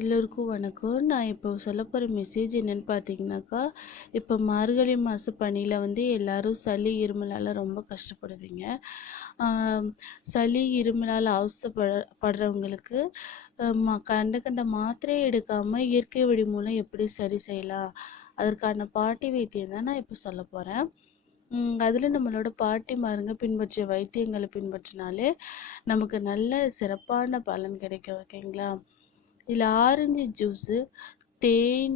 எல்லோருக்கும் வணக்கம். நான் இப்போ சொல்ல போகிற மெசேஜ் என்னென்னு பார்த்தீங்கன்னாக்கா இப்போ மார்கழி மாத பனியில் வந்து எல்லாரும் சளி இருமலால் ரொம்ப கஷ்டப்படுவீங்க. சளி இருமலால் அவசப்பட படுறவங்களுக்கு ம கண்ட கண்ட மாத்திரையை எடுக்காமல் இயற்கை வழி மூலம் எப்படி சரி செய்யலாம்? அதற்கான பாட்டி வைத்தியம் தான் நான் இப்போ சொல்ல போகிறேன் அதில் நம்மளோட பாட்டிமாருங்க பின்பற்றிய வைத்தியங்களை பின்பற்றினாலே நமக்கு நல்ல சிறப்பான பலன் கிடைக்கும் ஓகேங்களா? இதில் ஆரஞ்சு ஜூஸு தேன்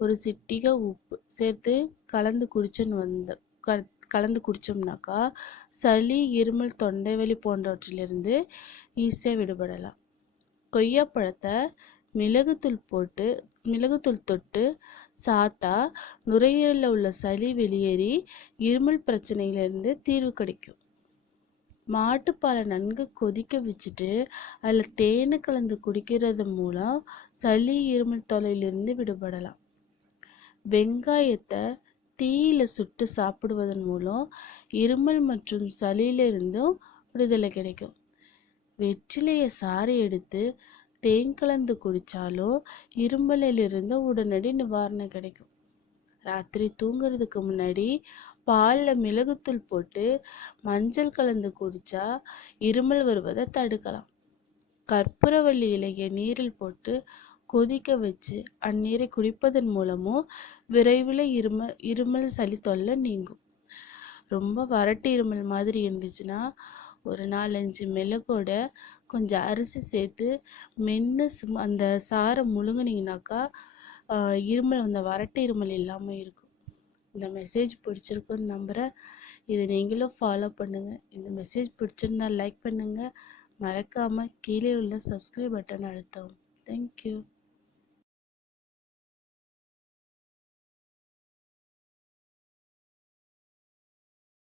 ஒரு சிட்டிகை உப்பு சேர்த்து கலந்து குடிச்சுன்னு வந்த க கலந்து குடித்தோம்னாக்கா சளி இருமல் தொண்டைவலி போன்றவற்றிலிருந்து ஈஸியாக விடுபடலாம். கொய்யாப்பழத்தை மிளகுத்தூள் போட்டு மிளகுத்தூள் தொட்டு சாப்பிட்டா நுரையீரலில் உள்ள சளி வெளியேறி இருமல் பிரச்சனையிலேருந்து தீர்வு கிடைக்கும். மாட்டுப்பாலை நன்கு கொதிக்க வச்சுட்டு அதில் தேனை கலந்து குடிக்கிறது மூலம் சளி இருமல் தொல்லையிலிருந்து விடுபடலாம். வெங்காயத்தை தீயில சுட்டு சாப்பிடுவதன் மூலம் இருமல் மற்றும் சளியிலிருந்தும் விடுதலை கிடைக்கும். வெற்றிலையை சாறு எடுத்து தேன் கலந்து குடித்தாலோ இருமலிலிருந்து உடனடி நிவாரணம் கிடைக்கும். ராத்திரி தூங்குறதுக்கு முன்னாடி பாலில் மிளகுத்தூள் போட்டு மஞ்சள் கலந்து குடித்தா இருமல் வருவதை தடுக்கலாம். கற்பூரவள்ளி இலையை நீரில் போட்டு கொதிக்க வச்சு அந்நீரை குடிப்பதன் மூலமும் விரைவில் இரும இருமல் சளி தொல்லை நீங்கும். ரொம்ப வறட்டு இருமல் மாதிரி இருந்துச்சுன்னா ஒரு நாலஞ்சு மிளகோட கொஞ்சம் அரிசி சேர்த்து மென்று சும்மா அந்த சாறை முழுங்குனீங்கனாக்கா இருமல் அந்த வறட்டு இருமல் இல்லாமல் இருக்கும். இந்த மெசேஜ் பிடிச்சிருக்குன்னு நம்புகிறேன் இதை நீங்களும் ஃபாலோ பண்ணுங்கள் இந்த மெசேஜ் பிடிச்சிருந்தா லைக் பண்ணுங்கள் மறக்காமல் கீழே உள்ள சப்ஸ்கிரைப் பட்டன் அழுத்தவும். தேங்க்யூ